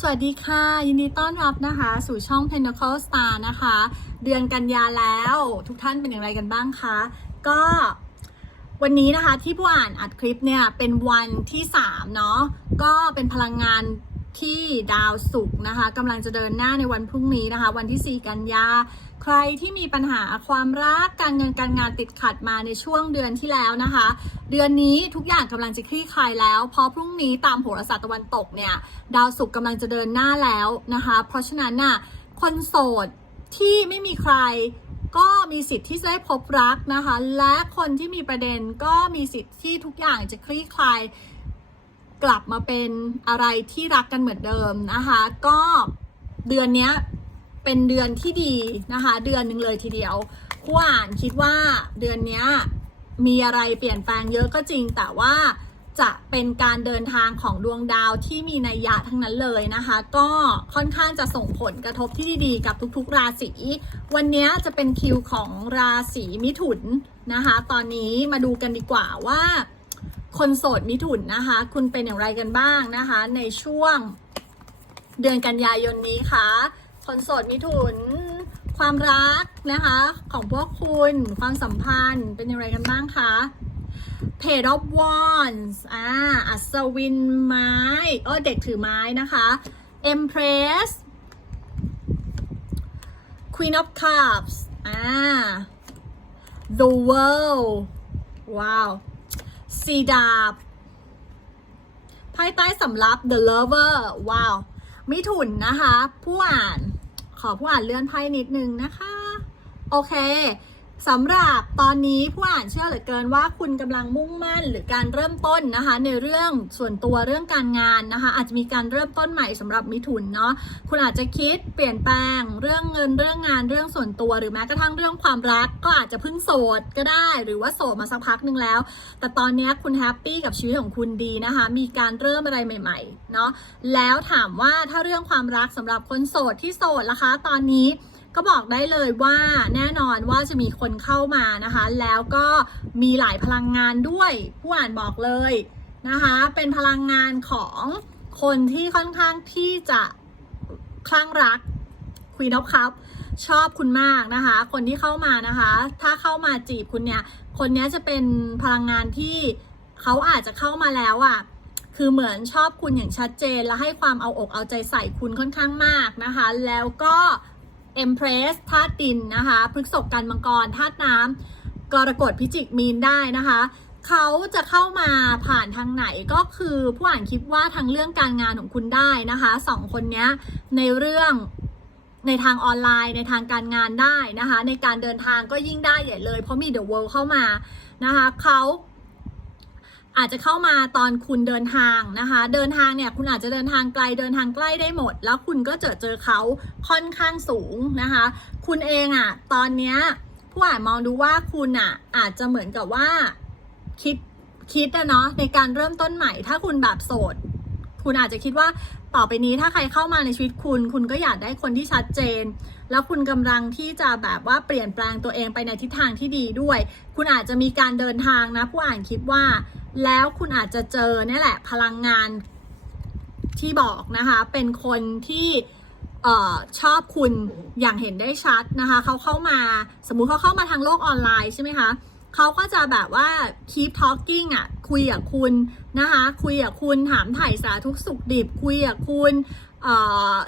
สวัสดีค่ะ ยินดีต้อนรับนะคะ สู่ช่อง Pinnacle Star นะคะ เดือนกันยาแล้ว ทุกท่านเป็นอย่างไรกันบ้างคะ ก็วันนี้นะคะที่ผู้อ่านอัดคลิปเนี่ย เป็นวันที่ 3 เนาะก็เป็นพลังงาน ที่ดาวศุกร์นะคะกำลังจะเดินหน้าในวันพรุ่งนี้นะคะ วันที่ 4 กันยา ใครที่มีปัญหาความรักการเงินการงานติดขัดมาในช่วงเดือนที่แล้วนะคะ เดือนนี้ทุกอย่างกำลังจะคลี่คลายแล้ว เพราะพรุ่งนี้ตามโหราศาสตร์ตะวันตกเนี่ยดาวศุกร์กำลังจะเดินหน้าแล้วนะคะ เพราะฉะนั้นน่ะคนโสดที่ไม่มีใครก็มีสิทธิ์ที่จะได้พบรักนะคะ และคนที่มีประเด็นก็มีสิทธิ์ที่ทุกอย่างจะคลี่คลาย กลับมาเป็นอะไรที่รักกันเหมือนเดิมนะคะ ก็เดือนนี้เป็นเดือนที่ดีนะคะ เดือนหนึ่งเลยทีเดียวผู้อ่านคิดว่าเดือนนี้มีอะไรเปลี่ยนแปลงเยอะก็จริง แต่ว่าจะเป็นการเดินทางของดวงดาวที่มีนัยยะทั้งนั้นเลยนะคะ ก็ค่อนข้างจะส่งผลกระทบที่ดีๆกับทุกๆ ราศีวันนี้จะเป็นคิวของราศีมิถุนนะคะ ตอนนี้มาดูกันดีกว่าว่า คนโสดมิถุนนะคะ คุณเป็นอย่างไรกันบ้างนะคะ ในช่วงเดือนกันยายนนี้คะ่ะ คนโสดมิถุน ความรักนะคะ ของพวกคุณความสัมพันธ์เป็นอย่างไรกันบ้างคะ Page of Wands อ่าอัศวินไม้เออเด็กถือไม้นะคะ Empress Queen of Cups อ่า The World ว้าว สีดาบไพ่ใต้สำรับ The Lover ว้าว มิถุนนะคะ ผู้อ่าน ขอผู้อ่านเลื่อนไพ่นิดนึงนะคะ โอเค สำหรับตอนนี้ผู้อ่านเชื่อเหลือเกินว่าคุณกำลังมุ่งมั่นหรือการเริ่มต้นนะคะ ในเรื่องส่วนตัวเรื่องการงานนะคะ อาจจะมีการเริ่มต้นใหม่สำหรับมิถุนเนาะคุณอาจจะคิดเปลี่ยนแปลงเรื่องเงินเรื่องงานเรื่องส่วนตัว หรือแม้กระทั่งเรื่องความรัก ก็อาจจะเพิ่งโสดก็ได้ หรือว่าโสดมาสักพักหนึ่งแล้ว แต่ตอนนี้คุณแฮปปี้กับชีวิตของคุณดีนะคะ มีการเริ่มอะไรใหม่ๆเนาะแล้วถามว่าถ้าเรื่องความรักสำหรับคนโสดที่โสดล่ะคะ ตอนนี้ ก็บอกได้เลยว่าแน่นอนว่าจะมีคนเข้ามานะคะ แล้วก็มีหลายพลังงานด้วยผู้อ่านบอกเลยนะคะ เป็นพลังงานของคนที่ค่อนข้างที่จะคลั่งรักคุยน of ครับ ชอบคุณมากนะคะ คนที่เข้ามานะคะ ถ้าเข้ามาจีบคุณเนี่ย คนนี้จะเป็นพลังงานที่เขาอาจจะเข้ามาแล้วอะ่ะคือเหมือนชอบคุณอย่างชัดเจนและให้ความเอาอกเอาใจใส่คุณค่อนข้างมากนะคะ แล้วก็ Empress ธาตุดินนะคะพฤกษกกันมังกรธาตุน้ำกรกฎพิจิกมีนได้นะคะเขาจะเข้ามาผ่านทางไหนก็คือผู้อ่านคิดว่าทางเรื่องการงานของคุณได้นะคะสองคนนี้ในเรื่องในทางออนไลน์ในทางการงานได้นะคะ ในการเดินทางก็ยิ่งได้ใหญ่เลย เพราะมี The World เข้ามานะคะเขา อาจจะเข้ามาตอนคุณเดินทางนะคะ เดินทางเนี่ยคุณอาจจะเดินทางไกลเดินทางใกล้ได้หมด แล้วคุณก็เจอเจอเขาค่อนข้างสูงนะคะ คุณเองอะ่ะตอนเนี้ยผู้อ่านมองดูว่าคุณอะ่ะอาจจะเหมือนกับว่าคิดคิดอะเนาะในการเริ่มต้นใหม่ ถ้าคุณแบบโสด คุณอาจจะคิดว่า ต่อไปนี้ถ้าใครเข้ามาในชีวิตคุณ คุณก็อยากได้คนที่ชัดเจน แล้วคุณกำลังที่จะแบบว่าเปลี่ยนแปลงตัวเองไปในทิศทางที่ดีด้วย คุณอาจจะมีการเดินทางนะ ผู้อ่านคิดว่า แล้วคุณอาจจะเจอเนี่ยแหละพลังงานที่บอกนะคะ เป็นคนที่เอ่อชอบคุณอย่างเห็นได้ชัดนะคะ เขาเข้ามาสมมุติเขาเข้ามาทางโลกออนไลน์ใช่ไหมคะ เขาก็จะแบบว่า keep talking อะ คุยกับคุณนะคะ คุยกับคุณถามถ่ายสาทุกสุขดิบ คุยกับคุณ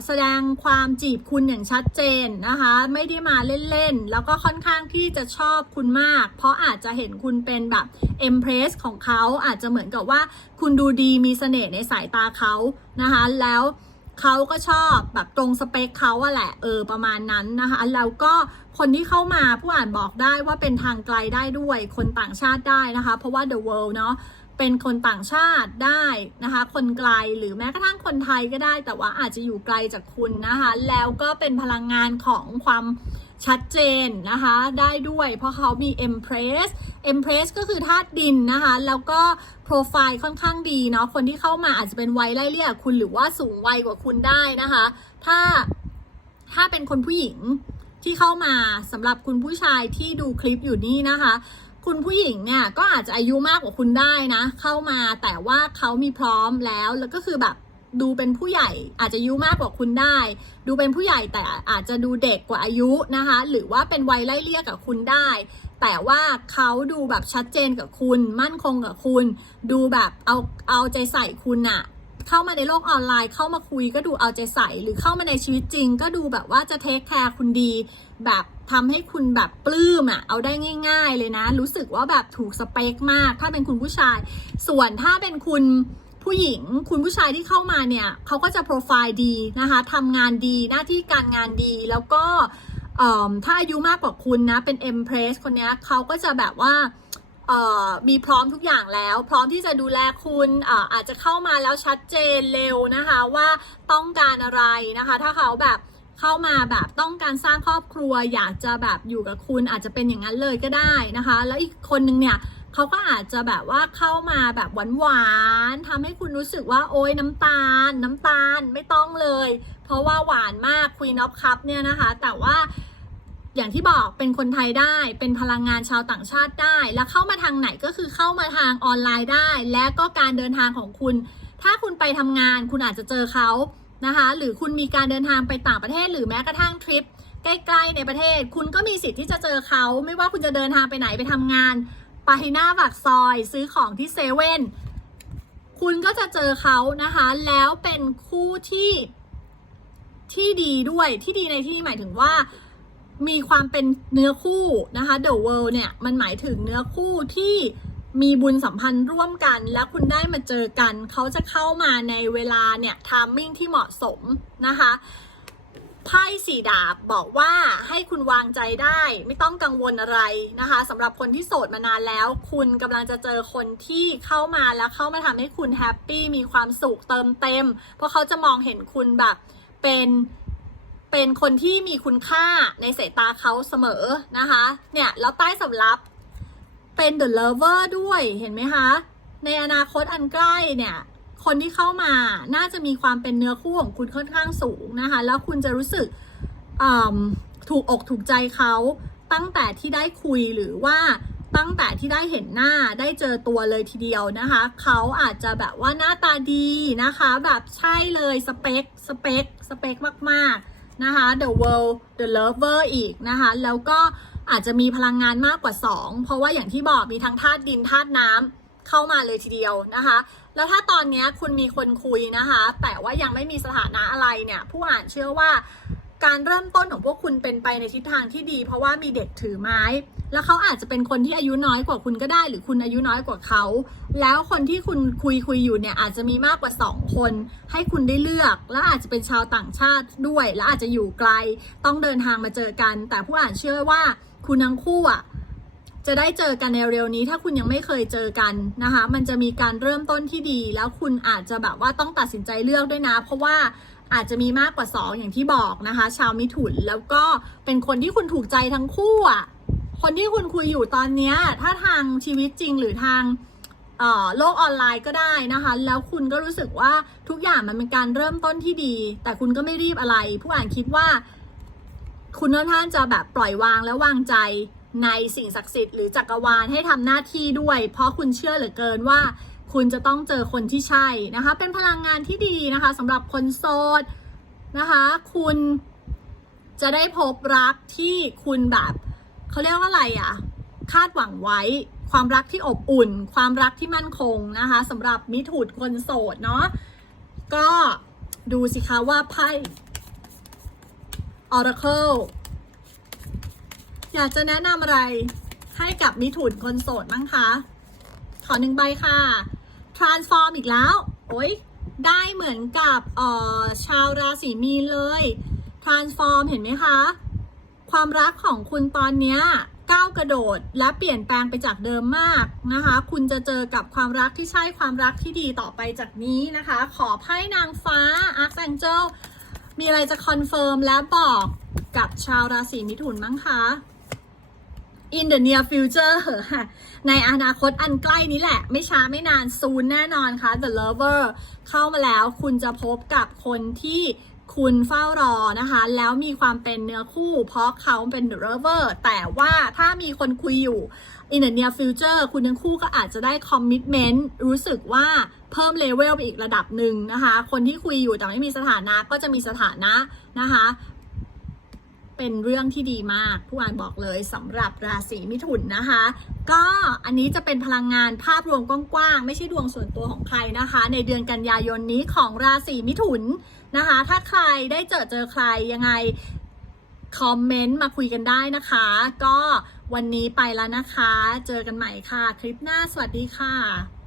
แสดงความจีบคุณอย่างชัดเจนนะคะ ไม่ได้มาเล่นๆ แล้วก็ค่อนข้างที่จะชอบคุณมาก เพราะอาจจะเห็นคุณเป็นแบบ empress ของเขาอาจจะเหมือนกับว่าคุณดูดีมีเสน่ห์ในสายตาเขานะคะ แล้ว เขาก็ชอบแบบตรงสเปคเขาอะแหละเออประมาณนั้นนะคะแล้วก็คนที่เข้ามาผู้อ่านบอกได้ว่าเป็นทางไกลได้ด้วย คนต่างชาติได้นะคะ เพราะว่า the world เนาะเป็นคนต่างชาติได้นะคะ คนไกลหรือแม้กระทั่งคนไทยก็ได้ แต่ว่าอาจจะอยู่ไกลจากคุณนะคะ แล้วก็เป็นพลังงานของความ ชัดเจนนะคะได้ด้วยเพราะเขามี Empress Empress ก็คือธาตุดินนะคะแล้วก็โปรไฟล์ค่อนข้างดีเนาะคนที่เข้ามาอาจจะเป็นวัยไล่เลี่ยคุณหรือว่าสูงวัยกว่าคุณได้นะคะถ้าถ้าเป็นคนผู้หญิงที่เข้ามาสำหรับคุณผู้ชายที่ดูคลิปอยู่นี่นะคะ คุณผู้หญิงเนี่ยก็อาจจะอายุมากกว่าคุณได้นะ เข้ามาแต่ว่าเขามีพร้อมแล้วแล้วก็คือแบบ ดูเป็นผู้ใหญ่อาจจะอายุมากกว่าคุณได้ ดูเป็นผู้ใหญ่แต่อาจจะดูเด็กกว่าอายุนะคะ หรือว่าเป็นวัยไล่เลี่ยกับคุณได้ แต่ว่าเขาดูแบบชัดเจนกับคุณ มั่นคงกับคุณ ดูแบบเอาเอาใจใส่คุณอะเข้ามาในโลกออนไลน์เข้ามาคุยก็ดูเอาใจใส่ หรือเข้ามาในชีวิตจริง ก็ดูแบบว่าจะเทคแคร์คุณดี แบบทำให้คุณแบบปลื้มอะเอาได้ง่าย ๆ เลยนะ รู้สึกว่าแบบถูกสเปคมาก ถ้าเป็นคุณผู้ชาย ส่วนถ้าเป็นคุณ ผู้หญิงคุณผู้ชายที่เข้ามาเนี่ยเขาก็จะโปรไฟล์ดีนะคะทำงานดีหน้าที่การงานดีแล้วก็ถ้าอายุมากกว่าคุณนะเป็น Empress คนนี้เขาก็จะแบบว่ามีพร้อมทุกอย่างแล้ว พร้อมที่จะดูแลคุณเอ่ออาจจะเข้ามาแล้วชัดเจนเร็วนะคะว่าต้องการอะไรนะคะ ถ้าเขาแบบเข้ามาแบบต้องการสร้างครอบครัว อยากจะแบบอยู่กับคุณอาจจะเป็นอย่างนั้นเลยก็ได้นะคะ แล้วอีกคนนึงเนี่ย เขาก็อาจจะแบบว่าเข้ามาแบบหวานๆทำให้คุณรู้สึกว่าโอ๊ยน้ำตาล น้ำตาลไม่ต้องเลย เพราะว่าหวานมาก Queen of Cup เนี่ยนะคะ แต่ว่าอย่างที่บอกเป็นคนไทยได้เป็นพลังงานชาวต่างชาติได้ แล้วเข้ามาทางไหนก็คือเข้ามาทางออนไลน์ได้ และก็การเดินทางของคุณ ถ้าคุณไปทำงานคุณอาจจะเจอเขานะคะ หรือคุณมีการเดินทางไปต่างประเทศ หรือแม้กระทั่งทริปใกล้ๆในประเทศ คุณก็มีสิทธิ์ที่จะเจอเขา ไม่ว่าคุณจะเดินทางไปไหนไปทำงาน ไปหน้าปากซอยซื้อของที่เซเว่นคุณก็จะเจอเขานะคะ แล้วเป็นคู่ที่ที่ดีด้วยที่ดีในที่นี้หมายถึงว่า มีความเป็นเนื้อคู่นะคะ The World เนี่ย มันหมายถึงเนื้อคู่ที่มีบุญสัมพันธ์ร่วมกัน แล้วคุณได้มาเจอกัน เขาจะเข้ามาในเวลาเนี่ยทามมิ่งที่เหมาะสมนะคะ ไพ่สี่ดาบบอกว่าให้คุณวางใจได้ ไม่ต้องกังวลอะไรนะคะสำหรับคนที่โสดมานานแล้ว คุณกำลังจะเจอคนที่เข้ามาแล้วเข้ามาทำให้คุณแฮปปี้มีความสุขเติมเต็ม เพราะเขาจะมองเห็นคุณแบบเป็นเป็นคนที่มีคุณค่าในสายตาเขาเสมอนะคะ เนี่ยแล้วใต้สำรับเป็น the lover ด้วยเห็นไหมคะ ในอนาคตอันใกล้เนี่ย คนที่เข้ามาน่าจะมีความเป็นเนื้อคู่ของคุณค่อนข้างสูงนะคะ แล้วคุณจะรู้สึกถูกอกถูกใจเขาตั้งแต่ที่ได้คุยหรือว่าตั้งแต่ที่ได้เห็นหน้าได้เจอตัวเลยทีเดียวนะคะ เขาอาจจะแบบว่าหน้าตาดีนะคะ แบบใช่เลยสเปคสเปคสเปคมากๆนะคะ The World The Lover อีกนะคะ แล้วก็อาจจะมีพลังงานมากกว่า 2 เพราะว่าอย่างที่บอกมีทั้งธาตุดินธาตุน้ำเข้ามาเลยทีเดียวนะคะ แล้วถ้าตอนนี้คุณมีคนคุยนะคะ แต่ว่ายังไม่มีสถานะอะไรเนี่ยผู้อ่านเชื่อว่าการเริ่มต้นของพวกคุณเป็นไปในทิศทางที่ดี เพราะว่ามีเด็กถือไม้ แล้วเขาอาจจะเป็นคนที่อายุน้อยกว่าคุณก็ได้ หรือคุณอายุน้อยกว่าเขา แล้วคนที่คุณคุยคุยอยู่เนี่ยอาจจะมีมากกว่า 2 คน ให้คุณได้เลือก และอาจจะเป็นชาวต่างชาติด้วย และอาจจะอยู่ไกล ต้องเดินทางมาเจอกัน แต่ผู้อ่านเชื่อว่าคุณทั้งคู่อะ จะได้เจอกันในเร็วนี้ ถ้าคุณยังไม่เคยเจอกันนะคะ มันจะมีการเริ่มต้นที่ดี แล้วคุณอาจจะแบบว่าต้องตัดสินใจเลือกด้วยนะ เพราะว่าอาจจะมีมากกว่า 2 อย่างที่บอกนะคะ ชาวมิถุนแล้วก็เป็นคนที่คุณถูกใจทั้งคู่อะคนที่คุณคุยอยู่ตอนนี้ถ้าทางชีวิตจริงหรือทางโลกออนไลน์ก็ได้นะคะ แล้วคุณก็รู้สึกว่าทุกอย่างมันเป็นการเริ่มต้นที่ดี แต่คุณก็ไม่รีบอะไร ผู้อ่านคิดว่า คุณค่อนข้างจะแบบปล่อยวางและวางใจ ในสิ่งศักดิ์สิทธิ์หรือจักรวาลให้ทำหน้าที่ด้วย เพราะคุณเชื่อเหลือเกินว่า คุณจะต้องเจอคนที่ใช่นะคะ เป็นพลังงานที่ดีนะคะสำหรับคนโสดนะคะ คุณจะได้พบรักที่คุณแบบเขาเรียกว่าอะไรอะคาดหวังไว้ ความรักที่อบอุ่น ความรักที่มั่นคงนะคะสำหรับมิถุนคนโสดเนาะก็ดูสิคะว่าไพ่ Oracle อยากจะแนะนำอะไรให้กับมิถุนคนโสดมั้งคะ ขอหนึ่งใบค่ะ transform อีกแล้ว โอ๊ยได้เหมือนกับเอ่อชาวราศีมีนเลย transform เห็นไหมคะ ความรักของคุณตอนเนี้ยก้าวกระโดดและเปลี่ยนแปลงไปจากเดิมมากนะคะ คุณจะเจอกับความรักที่ใช่ความรักที่ดีต่อไปจากนี้นะคะ ขอไพ่นางฟ้า Archangel มีอะไรจะคอนเฟิร์มและบอกกับชาวราศีมิถุนมั้งคะ in the near future ในอนาคตอันใกล้นี้แหละ ไม่ช้าไม่นานซูนแน่นอนค่ะ the lover เข้ามาแล้วคุณจะพบกับคนที่คุณเฝ้ารอนะคะ แล้วมีความเป็นเนื้อคู่ เพราะเขาเป็น the lover แต่ว่าถ้ามีคนคุยอยู่ in the near future คุณทั้งคู่ก็อาจจะได้ commitment รู้สึกว่าเพิ่มเลเวลไปอีกระดับหนึ่งนะคะ คนที่คุยอยู่แต่ไม่มีสถานะก็จะมีสถานะนะคะ เป็นเรื่องที่ดีมาก ผู้อ่านบอกเลยสำหรับราศีมิถุนนะคะ ก็อันนี้จะเป็นพลังงานภาพรวมกว้างๆ ไม่ใช่ดวงส่วนตัวของใครนะคะ ในเดือนกันยายนนี้ของราศีมิถุนนะคะ ถ้าใครได้เจอเจอใครยังไงคอมเมนต์มาคุยกันได้นะคะ ก็วันนี้ไปแล้วนะคะ เจอกันใหม่ค่ะ คลิปหน้าสวัสดีค่ะ